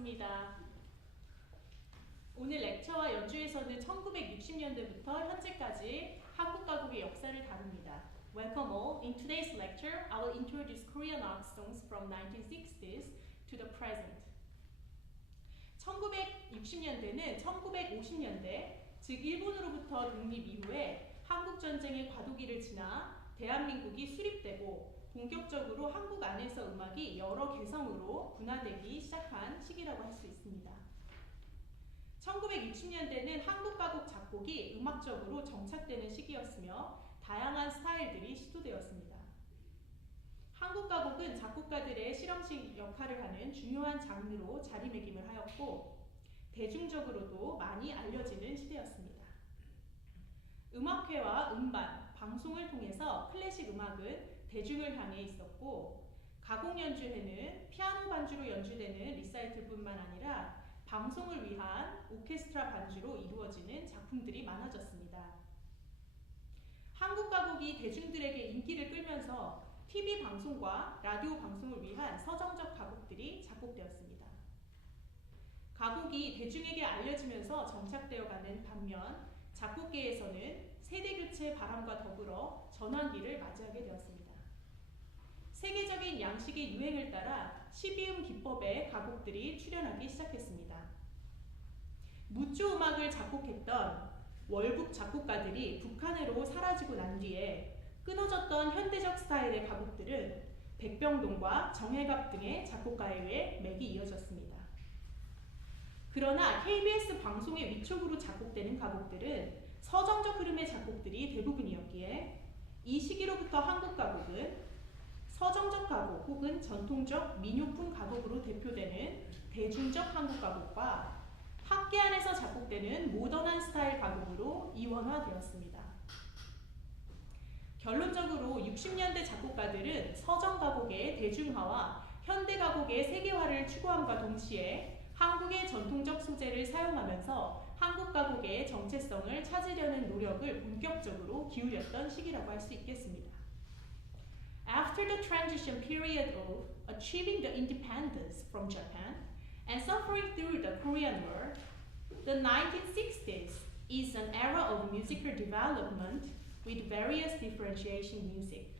반갑습니다. 오늘 렉처와 연주에서는 1960년대부터 현재까지 한국 가곡의 역사를 다룹니다. Welcome all. In today's lecture, I will introduce Korean art songs from 1960s to the present. 1960년대는 1950년대, 즉 일본으로부터 독립 이후에 한국전쟁의 과도기를 지나 대한민국이 수립되고 본격적으로 한국 안에서 음악이 여러 개성으로 분화되기 시작한 시기라고 할 수 있습니다. 1960년대는 한국 가곡 작곡이 음악적으로 정착되는 시기였으며 다양한 스타일들이 시도되었습니다. 한국 가곡은 작곡가들의 실험식 역할을 하는 중요한 장르로 자리매김을 하였고 대중적으로도 많이 알려지는 시대였습니다. 음악회와 음반, 방송을 통해서 클래식 음악은 대중을 향해 있었고 가곡 연주회는 피아노 반주로 연주되는 리싸이틀뿐만 아니라 방송을 위한 오케스트라 반주로 이루어지는 작품들이 많아졌습니다. 한국 가곡이 대중들에게 인기를 끌면서 TV 방송과 라디오 방송을 위한 서정적 가곡들이 작곡되었습니다. 가곡이 대중에게 알려지면서 정착되어가는 반면 작곡계에서는 세대교체 바람과 더불어 전환기를 맞이하게 되었습니다. 세계적인 양식의 유행을 따라 12음 기법의 가곡들이 출현하기 시작했습니다. 무조 음악을 작곡했던 월북 작곡가들이 북한으로 사라지고 난 뒤에 끊어졌던 현대적 스타일의 가곡들은 백병동과 정혜갑 등의 작곡가에 의해 맥이 이어졌습니다. 그러나 KBS 방송의 위촉으로 작곡되는 가곡들은 서정적 흐름의 작곡들이 대부분이었기에 이 시기로부터 한국 가곡은 서정적 가곡 혹은 전통적 민요풍 가곡으로 대표되는 대중적 한국 가곡과 학계 안에서 작곡되는 모던한 스타일 가곡으로 이원화되었습니다. 결론적으로 60년대 작곡가들은 서정 가곡의 대중화와 현대 가곡의 세계화를 추구함과 동시에 한국의 전통적 소재를 사용하면서 한국 가곡의 정체성을 찾으려는 노력을 본격적으로 기울였던 시기라고 할 수 있겠습니다. After the transition period of achieving the independence from Japan and suffering through the Korean War, the 1960s is an era of musical development with various differentiation music.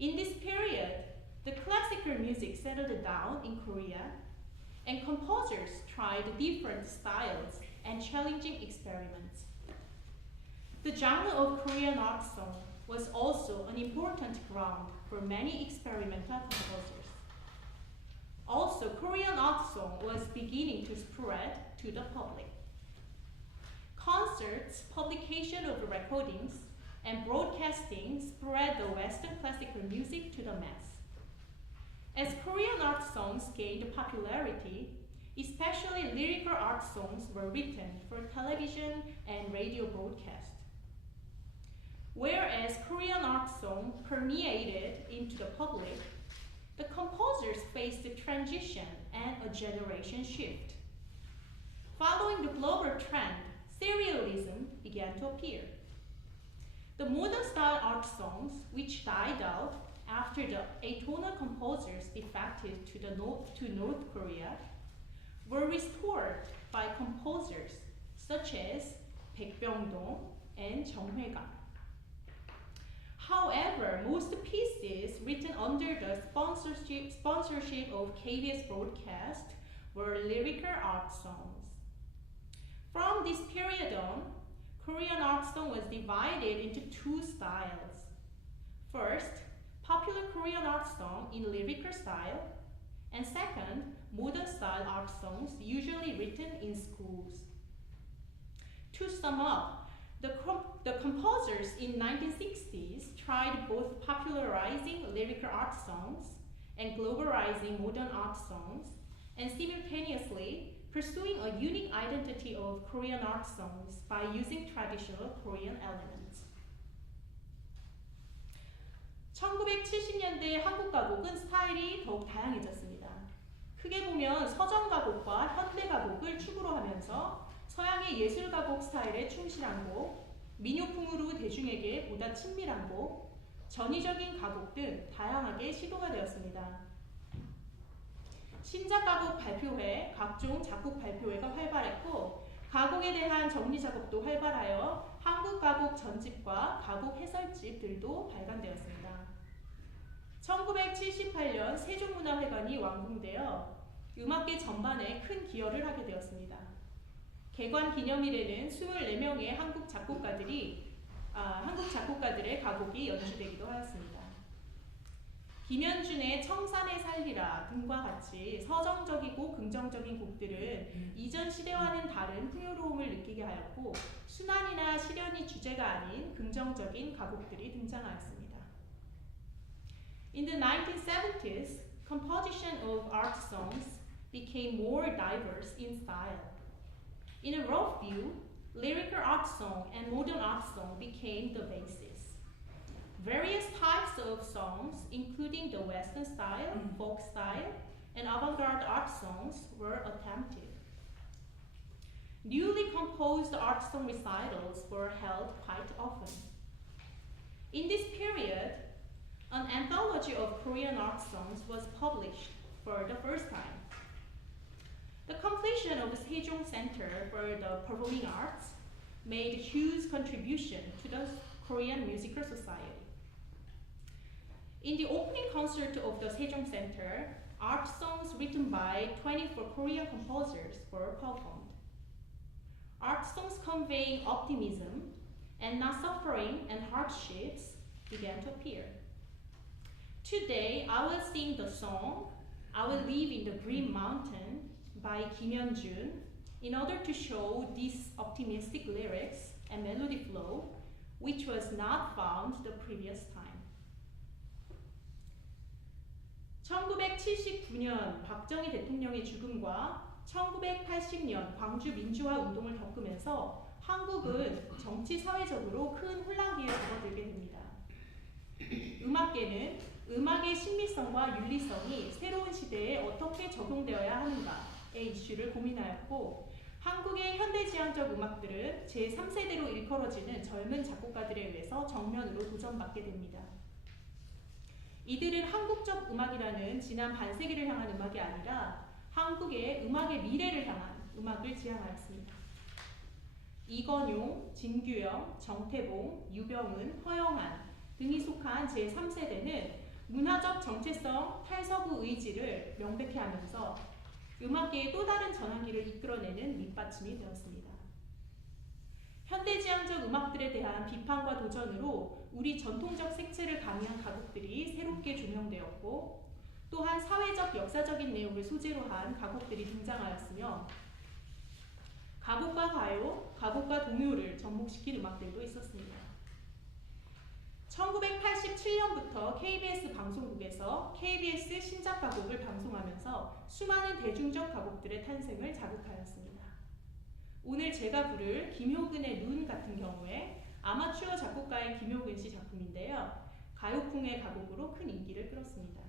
In this period, the classical music settled down in Korea and composers tried different styles and challenging experiments. The genre of Korean art song was also an important ground for many experimental composers. Also, Korean art song was beginning to spread to the public. Concerts, publication of recordings, and broadcasting spread the Western classical music to the mass. As Korean art songs gained popularity, especially lyrical art songs were written for television and radio broadcast. Whereas Korean art song permeated into the public, the composers faced a transition and a generation shift. Following the global trend, serialism began to appear. The modern style art songs, which died out after the atonal composers defected to North Korea, were restored by composers such as 백병동 and 정혜갑. However, most pieces written under the sponsorship of KBS broadcast were lyrical art songs. From this period on, Korean art song was divided into two styles. First, popular Korean art song in lyrical style, and second, modern style art songs usually written in schools. To sum up, the composers in 1960s tried both popularizing lyrical art songs and globalizing modern art songs, and simultaneously pursuing a unique identity of Korean art songs by using traditional Korean elements. 1970년대 한국 가곡은 스타일이 더욱 다양해졌습니다. 크게 보면 서정 가곡과 현대 가곡을 축으로 하면서 서양의 예술 가곡 스타일에 충실한 곡, 민요풍으로 대중에게 보다 친밀한 곡, 전위적인 가곡 등 다양하게 시도가 되었습니다. 신작 가곡 발표회, 각종 작곡 발표회가 활발했고 가곡에 대한 정리 작업도 활발하여 한국 가곡 전집과 가곡 해설집들도 발간되었습니다. 1978년 세종문화회관이 완공되어 음악계 전반에 큰 기여를 하게 되었습니다. 개관 기념일에는 24명의 한국 작곡가들의 가곡이 연주되기도 하였습니다. 김현준의 청산의 살리라 등과 같이 서정적이고 긍정적인 곡들은 이전 시대와는 다른 풍요로움을 느끼게 하였고 순환이나 시련이 주제가 아닌 긍정적인 가곡들이 등장하였습니다. In the 1970s, composition of art songs became more diverse in style. In a rough view, lyrical art song and modern art song became the basis. Various types of songs, including the Western style, folk style, and avant-garde art songs were attempted. Newly composed art song recitals were held quite often. In this period, an anthology of Korean art songs was published for the first time. The completion of the Sejong Center for the Performing Arts made a huge contribution to the Korean Musical Society. In the opening concert of the Sejong Center, art songs written by 24 Korean composers were performed. Art songs conveying optimism and not suffering and hardships began to appear. Today, I will sing the song, I Will Live in the Green Mountain by Kim Hyun-jun in order to show these optimistic lyrics and melody flow, which was not found the previous time. 1979년 박정희 대통령의 죽음과 1980년 광주 민주화 운동을 겪으면서 한국은 정치 사회적으로 큰 혼란기에 접어들게 됩니다. 음악계는 음악의 신미성과 윤리성이 새로운 시대에 어떻게 적용되어야 하는가의 이슈를 고민하였고 한국의 현대지향적 음악들은 제3세대로 일컬어지는 젊은 작곡가들에 의해서 정면으로 도전받게 됩니다. 이들은 한국적 음악이라는 지난 반세기를 향한 음악이 아니라 한국의 음악의 미래를 향한 음악을 지향하였습니다. 이건용, 진규영, 정태봉, 유병은, 허영한 등이 속한 제3세대는 문화적 정체성, 탈서구 의지를 명백히 하면서 음악계의 또 다른 전환기를 이끌어내는 밑받침이 되었습니다. 현대지향적 음악들에 대한 비판과 도전으로 우리 전통적 색채를 가미한 가곡들이 새롭게 조명되었고 또한 사회적 역사적인 내용을 소재로 한 가곡들이 등장하였으며 가곡과 가요, 가곡과 동요를 접목시킨 음악들도 있었습니다. 1987년부터 KBS 방송국에서 KBS 신작 가곡을 방송하면서 수많은 대중적 가곡들의 탄생을 자극하였습니다. 오늘 제가 부를 김효근의 눈 같은 경우에 아마추어 작곡가인 김효근 씨 작품인데요. 가요풍의 가곡으로 큰 인기를 끌었습니다.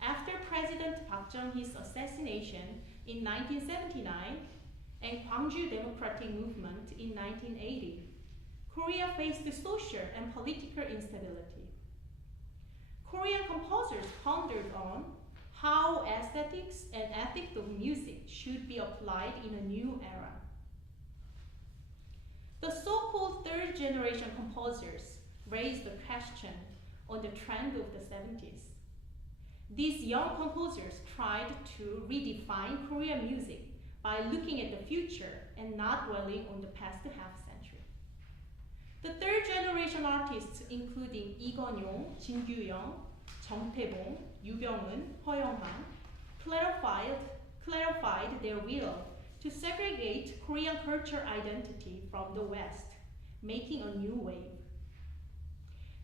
After President Park Chung-hee's assassination in 1979 and Gwangju Democratic Movement in 1980, Korea faced social and political instability. Korean composers pondered on how aesthetics and ethics of music should be applied in a new era. The so-called third-generation composers raised the question on the trend of the 70s. These young composers tried to redefine Korean music by looking at the future and not dwelling on the past half-century. The third-generation artists, including Lee Gon-yong, Jin Gyu-young, Jung Tae-bong, Yu Byung-eun, Heo Young-han, clarified their will to segregate Korean culture identity from the West, making a new wave.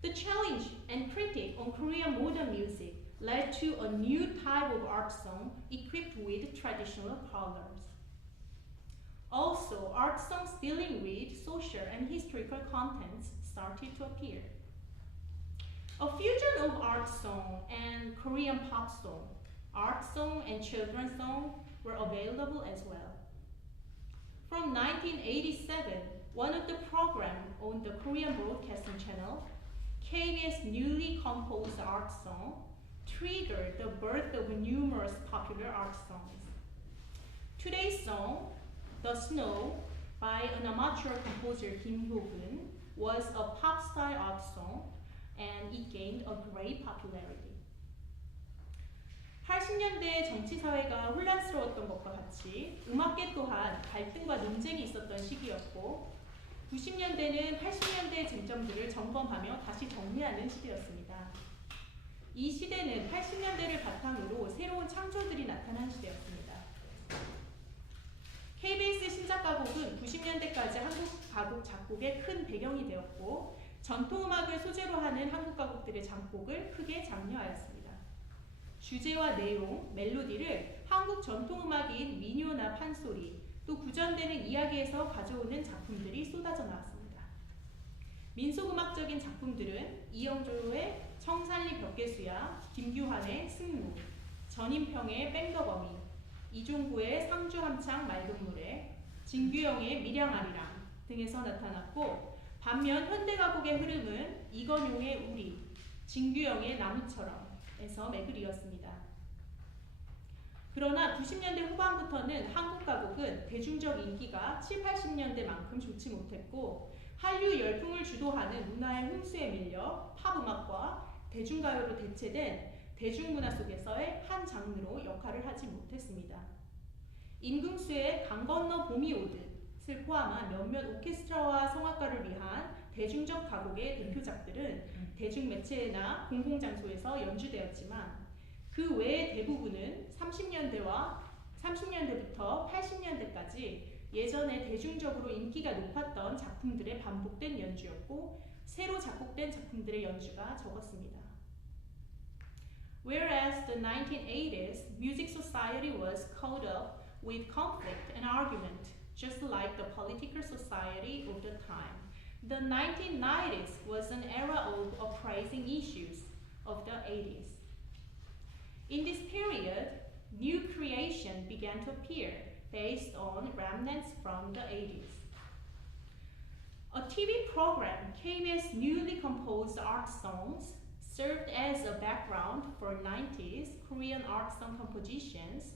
The challenge and critique on Korean modern music led to a new type of art song equipped with traditional colors. Also, art songs dealing with social and historical contents started to appear. A fusion of art song and Korean pop song, art song and children's song were available as well. From 1987, one of the programs on the Korean Broadcasting Channel, KBS newly composed art song, triggered the birth of numerous popular art songs. Today's song, The Snow, by an amateur composer Kim Hyo-gun, was a pop-style art song and it gained a great popularity. 80년대 정치 사회가 혼란스러웠던 것과 같이 음악계 또한 갈등과 논쟁이 있었던 시기였고 90년대는 80년대의 쟁점들을 점검하며 다시 정리하는 시대였습니다. 이 시대는 80년대를 바탕으로 새로운 창조들이 나타난 시대였습니다. KBS 신작가곡은 90년대까지 한국 가곡 작곡의 큰 배경이 되었고 전통음악을 소재로 하는 한국 가곡들의 작곡을 크게 장려하였습니다. 주제와 내용, 멜로디를 한국 전통음악인 민요나 판소리, 또 구전되는 이야기에서 가져오는 작품들이 쏟아져 나왔습니다. 민속음악적인 작품들은 이영조의 청산리 벽계수야, 김규환의 승무, 전인평의 뺑덕어미, 이종구의 상주함창 맑은 물에, 진규영의 밀양아리랑 등에서 나타났고 반면 현대가곡의 흐름은 이건용의 우리, 진규영의 나무처럼 에서 맥을 이었습니다. 그러나 90년대 후반부터는 한국 가곡은 대중적 인기가 7, 80년대만큼 좋지 못했고 한류 열풍을 주도하는 문화의 홍수에 밀려 팝음악과 대중가요로 대체된 대중문화 속에서의 한 장르로 역할을 하지 못했습니다. 임금수의 강 건너 봄이 오듯을 포함한 몇몇 오케스트라와 성악가를 위한 대중적 가곡의 대표작들은 대중매체나 공공장소에서 연주되었지만 그 외의 대부분은 30년대부터 80년대까지 예전에 대중적으로 인기가 높았던 작품들의 반복된 연주였고 새로 작곡된 작품들의 연주가 적었습니다. Whereas the 1980s, music society was caught up with conflict and argument, just like the political society of the time. The 1990s was an era of uprising issues of the 80s. In this period, new creation began to appear based on remnants from the 80s. A TV program, KBS newly composed art songs, served as a background for 90s Korean art song compositions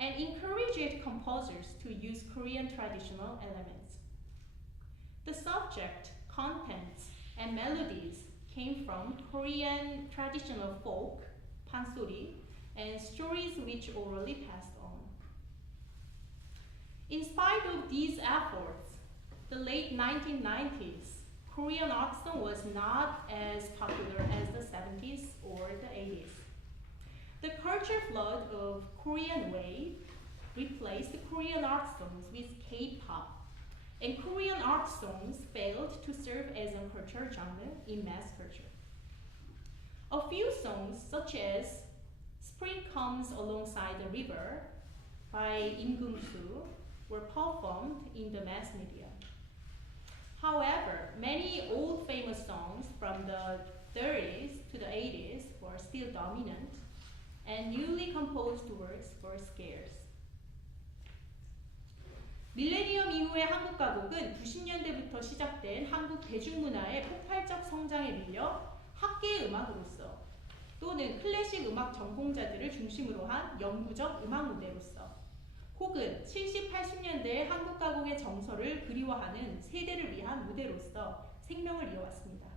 and encouraged composers to use Korean traditional elements. The subject, contents, and melodies came from Korean traditional folk, pansori, and stories which orally passed on. In spite of these efforts, the late 1990s Korean art song was not as popular as the 70s or the 80s. The culture flood of Korean wave replaced Korean art songs with K-pop, and Korean art songs failed to serve as a cultural genre in mass culture. A few songs, such as Spring Comes Alongside the River by Im Gung-soo, were performed in the mass media. However, many old famous songs from the 30s to the 80s were still dominant, and newly composed works were scarce. 밀레니엄 이후의 한국 가곡은 90년대부터 시작된 한국 대중문화의 폭발적 성장에 밀려 학계의 음악으로서 또는 클래식 음악 전공자들을 중심으로 한 영구적 음악 무대로서 혹은 70, 80년대의 한국 가곡의 정서를 그리워하는 세대를 위한 무대로서 생명을 이어왔습니다.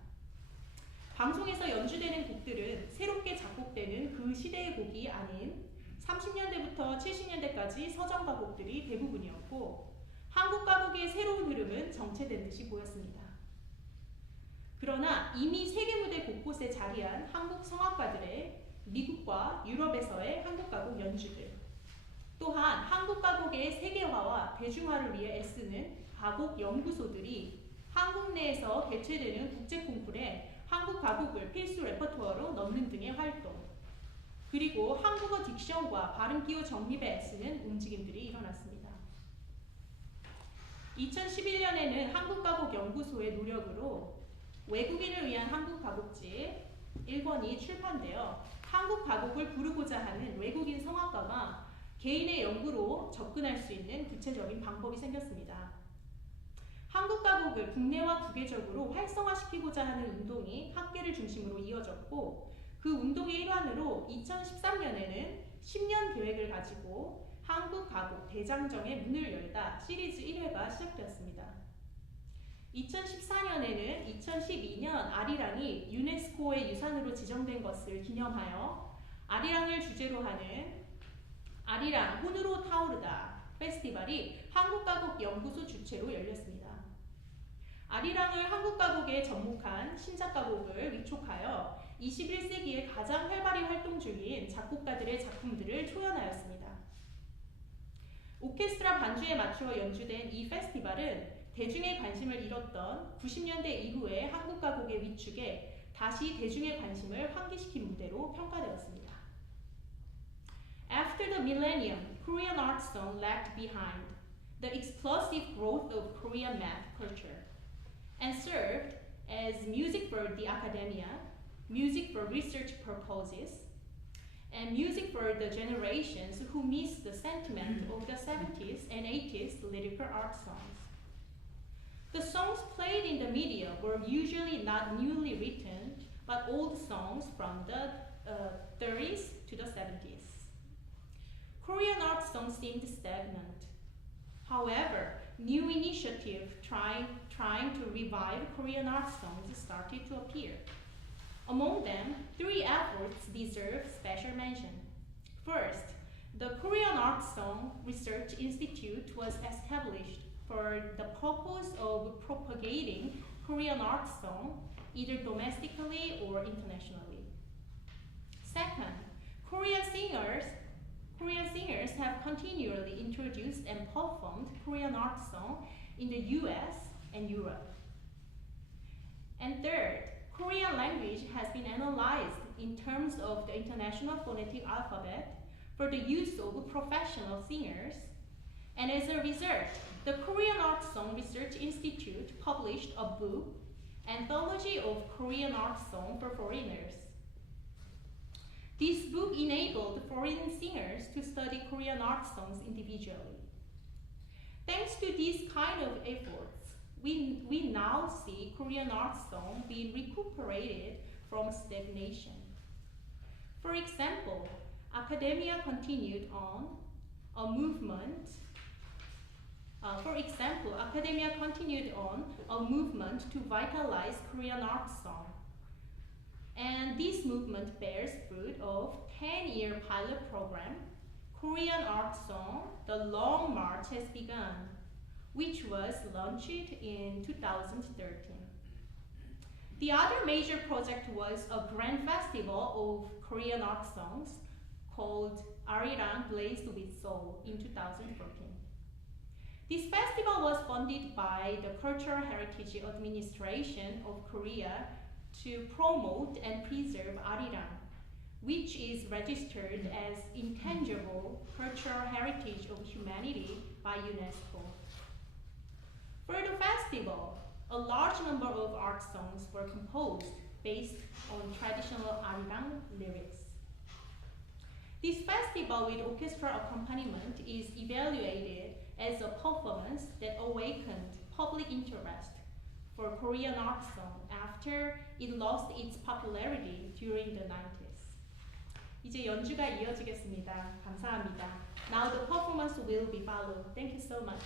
방송에서 연주되는 곡들은 새롭게 작곡되는 그 시대의 곡이 아닌 30년대부터 70년대까지 서정 가곡들이 대부분이었고 한국 가곡의 새로운 흐름은 정체된 듯이 보였습니다. 그러나 이미 세계 무대 곳곳에 자리한 한국 성악가들의 미국과 유럽에서의 한국 가곡 연주들 또한 한국 가곡의 세계화와 대중화를 위해 애쓰는 가곡 연구소들이 한국 내에서 개최되는 국제 콩쿠르에 한국 가곡을 필수 레퍼토어로 넣는 등의 활동 그리고 한국어 딕션과 발음 기호 정립에 애쓰는 움직임들이 일어났습니다. 2011년에는 한국가곡연구소의 노력으로 외국인을 위한 한국 가곡집 1권이 출판되어 한국 가곡을 부르고자 하는 외국인 성악가가 개인의 연구로 접근할 수 있는 구체적인 방법이 생겼습니다. 한국 가곡을 국내와 국외적으로 활성화시키고자 하는 운동이 학계를 중심으로 이어졌고 그 운동의 일환으로 2013년에는 10년 계획을 가지고 한국 가곡 대장정의 문을 열다 시리즈 1회가 시작되었습니다. 2014년에는 2012년 아리랑이 유네스코의 유산으로 지정된 것을 기념하여 아리랑을 주제로 하는 아리랑 혼으로 타오르다 페스티벌이 한국가곡연구소 주최로 열렸습니다. 아리랑을 한국가곡에 접목한 신작가곡을 위촉하여 21세기에 가장 활발히 활동 중인 작곡가들의 작품들을 초연하였습니다. 오케스트라 반주에 맞추어 연주된 이 페스티벌은 대중의 관심을 잃었던 90년대 이후의 한국가곡의 위축에 다시 대중의 관심을 환기시킨 무대로 평가되었습니다. After the millennium, Korean art song lagged behind the explosive growth of Korean math culture and served as music for the academia, music for research purposes, and music for the generations who missed the sentiment of the 70s and 80s lyrical art songs. The songs played in the media were usually not newly written, but old songs from the 30s to the 70s. Korean art songs seemed stagnant. However, new initiatives trying to revive Korean art songs started to appear. Among them, 3 efforts deserve special mention. First, the Korean Art Song Research Institute was established for the purpose of propagating Korean art song either domestically or internationally. Second, Korean singers have continually introduced and performed Korean art song in the US and Europe. And third, Korean language has been analyzed in terms of the International Phonetic Alphabet for the use of professional singers, and as a result, the Korean Art Song Research Institute published a book, Anthology of Korean Art Song for Foreigners. This book enabled foreign singers to study Korean art songs individually. Thanks to these kind of efforts, we now see Korean art song being recuperated from stagnation. For example, academia continued on a movement to vitalize Korean art song. And this movement bears fruit of 10-year pilot program, Korean art song, The Long March Has Begun, which was launched in 2013. The other major project was a grand festival of Korean art songs called Arirang Blazed with Soul in 2014. This festival was funded by the Cultural Heritage Administration of Korea to promote and preserve Arirang, which is registered as Intangible Cultural Heritage of Humanity by UNESCO. For the festival, a large number of art songs were composed based on traditional Arirang lyrics. This festival with orchestral accompaniment is evaluated as a performance that awakened public interest for Korean art song after it lost its popularity during the 90s. 이제 연주가 이어지겠습니다. 감사합니다. Now the performance will be followed. Thank you so much.